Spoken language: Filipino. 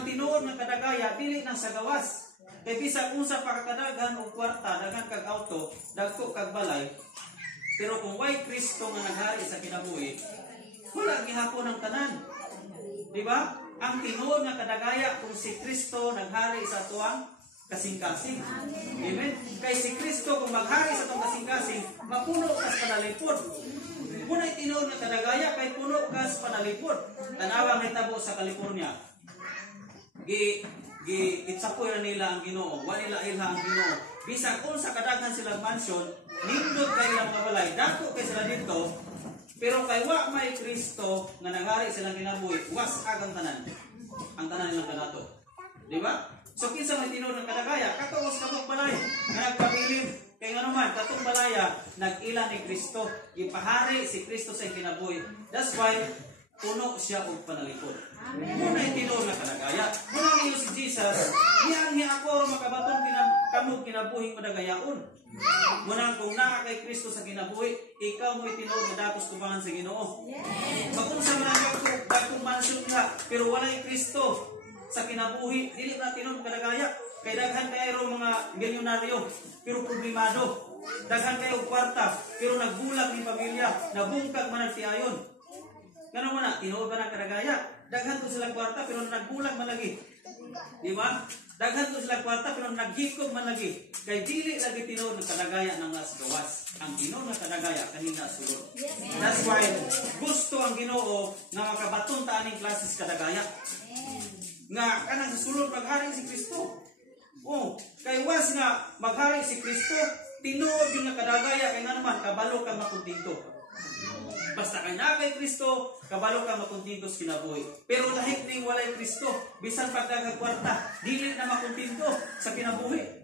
ang tinuod nga kadagaya dili na sa gawas. Kay bisag unsa pa kakadaghan og kwarta, daghan kag auto, dagko kag balay. Pero kung way Kristo nga naghari sa kinabuhi, wala gihapon ang tanan. Di ba? Ang tinuod nga kadagaya kung si Kristo naghari sa tuwang kasing-kasing. Amen. Kay si Kristo kung maghari sa tuwang kasing-kasing, mapuno ka sa panalipod. Muna tinuod nga kadagaya kay puno ka sa panalipod. Tanawa may tabo sa California. Itsapoy nila ang Ginoo, wa nila ilha ang Ginoo. Bisag unsa kadaghan silang mansion, nindot kay ilang mga balay, dako kay sila dito. Pero kay wa may Kristo nga naghari silang kinabuhi, was agang tanan. Ang tanan nilang kanato. Di ba? So kinsa may tinuod nga kadagaya, katuos kabuk balay nga nagpabilin kay nganuman katong balaya nag-ila ni Kristo, ipahari si Kristo sa kinabuhi. That's why puno siya og panalipod. Muna tinuod nga kadagaya. Muna niyo si Jesus, iyang ako makabaton kamong kinabuhing madagayaon. Muna kung naa kay Kristo sa kinabuhi, ikaw mo'y tinuod nga datos tubangan sa Ginoo. Kung sa mga dagkong mansyon nga, pero walay Kristo sa kinabuhi, dili na tinuod kadagaya. Kay daghan kayo mga milyonaryo, pero problemado. Daghan kayo kwarta, pero nagbulag ni pamilya, nabungkag man ang tiayon. Ganun mo na, tinuod ba ng kadagaya? Daghan to silang kwarta, pero nagbulag man lagi. Di ba? Daghan to silang kwarta, pero naghikog man lagi. Kay dili lagi tinuod ng kadagaya ng las gawas. Ang tinuod ng kadagaya, kanina sulod. That's why, gusto ang Ginoo na makabaton ta aning klases kadagaya. Nga, kanang sa sulod, maghari si Kristo. Oh, kay was nga maghari si Kristo, tinuod din nga kadagaya kay nga naman kabalo ka makuntinto. Basta kay na kay Kristo, kabalo ka makuntinto sa kinabuhi. Pero dahil ning walay Kristo, bisan pagdagag kwarta, dili na makuntinto sa kinabuhi.